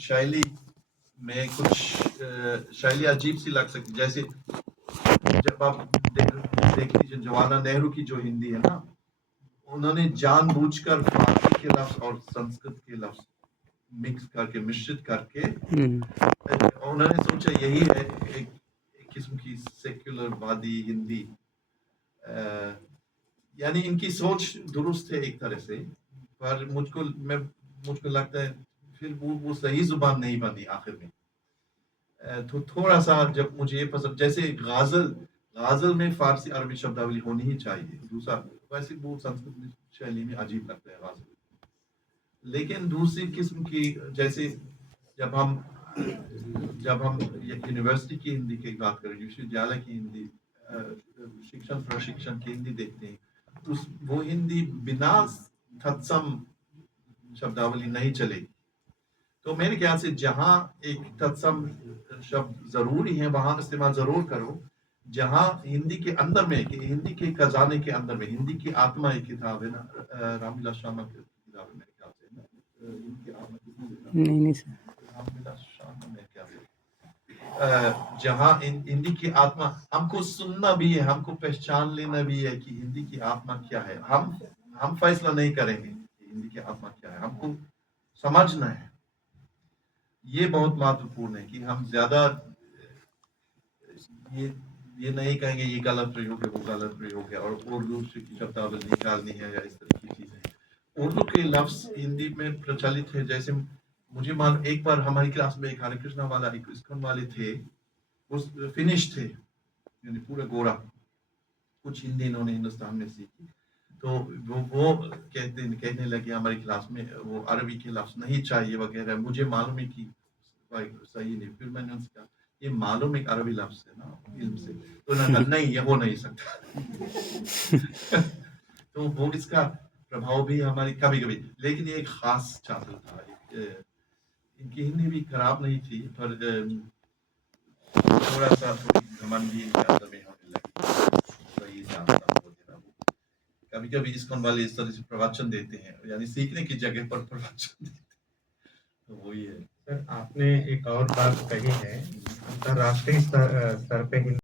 शैली में कुछ शैली अजीब सी लग सकती, जैसे जब आप देख लीजिए जवाहरलाल नेहरू की जो हिंदी है ना, उन्होंने जानबूझकर फारसी के लफ्ज और संस्कृत के लफ्ज मिक्स करके मिश्रित करके उन्होंने सोचा यही है एक किस्म की सेक्युलरवादी हिंदी। यानी इनकी सोच दुरुस्त है एक तरह से, पर मुझको लगता है फिर वो सही जुबान नहीं बनी आखिर में। तो थोड़ा सा जब मुझे ये पसंद, जैसे गाजल में फारसी अरबी शब्दावली होनी ही चाहिए। दूसरा वैसे वो संस्कृत शैली में अजीब लगता है गाजल। लेकिन दूसरी किस्म की, जैसे जब हम यूनिवर्सिटी की हिंदी की बात करें, विश्वविद्यालय की हिंदी, शिक्षण प्रशिक्षण की हिंदी देखते हैं, वो हिंदी बिना तत्सम शब्दावली नहीं चलेगी। तो मेरे ख्याल से जहां एक तत्सम शब्द जरूरी है वहां इस्तेमाल जरूर करो। जहां हिंदी के अंदर में, कि हिंदी के खजाने के अंदर में, हिंदी की आत्मा एक किताब है ना, रामविलास शर्मा की किताब है मेरे ख्याल से ना, हिंदी की आत्मा नहीं सर, रामविलास शर्मा में क्या है, जहां हिंदी की आत्मा, हमको सुनना भी है, हमको पहचान लेना भी है कि हिंदी की आत्मा क्या है। हम फैसला नहीं करेंगे कि हिंदी की आत्मा क्या है, हमको समझना है। ये बहुत महत्वपूर्ण है कि हम ज्यादा ये ये नहीं कहेंगे ये गलत प्रयोग है, वो गलत प्रयोग है, और उर्दू की शब्दावली निकालनी है या इस तरह की चीजें। उर्दू के लफ्ज हिंदी में प्रचलित है। जैसे मुझे मान, एक बार हमारी क्लास में एक हरे कृष्णा वाला, एक इस्कॉन वाले थे, उस फिनिश थे, यानी पूरा गोरा, कुछ हिंदी इन्होंने हिंदुस्तान में सीखी। तो वो कहने लगे हमारी क्लास में, वो अरबी के लफ्ज नहीं चाहिए वगैरह। मुझे मालूम है कि सही नहीं। फिर मैंने उनसे कहा ये मालूम एक अरबी लफ्ज है ना इल्म से, तो उन्होंने कहा नहीं ये हो नहीं सकता। तो वो इसका प्रभाव भी हमारी कभी कभी, लेकिन ये एक खास छात्र था। इनकी हिंदी भी खराब नहीं थी, पर थोड़ा सा थोड़ी घमंडी इनके अंदर में होने लगी। सही जानता वगैरह। कभी कभी इस्कॉन वाले इस तरह से प्रवचन देते हैं, यानी सीखने की जगह पर प्रवचन देते हैं। तो वही है। सर, आपने एक और बात कही है, अंतरराष्ट्रीय स्तर पे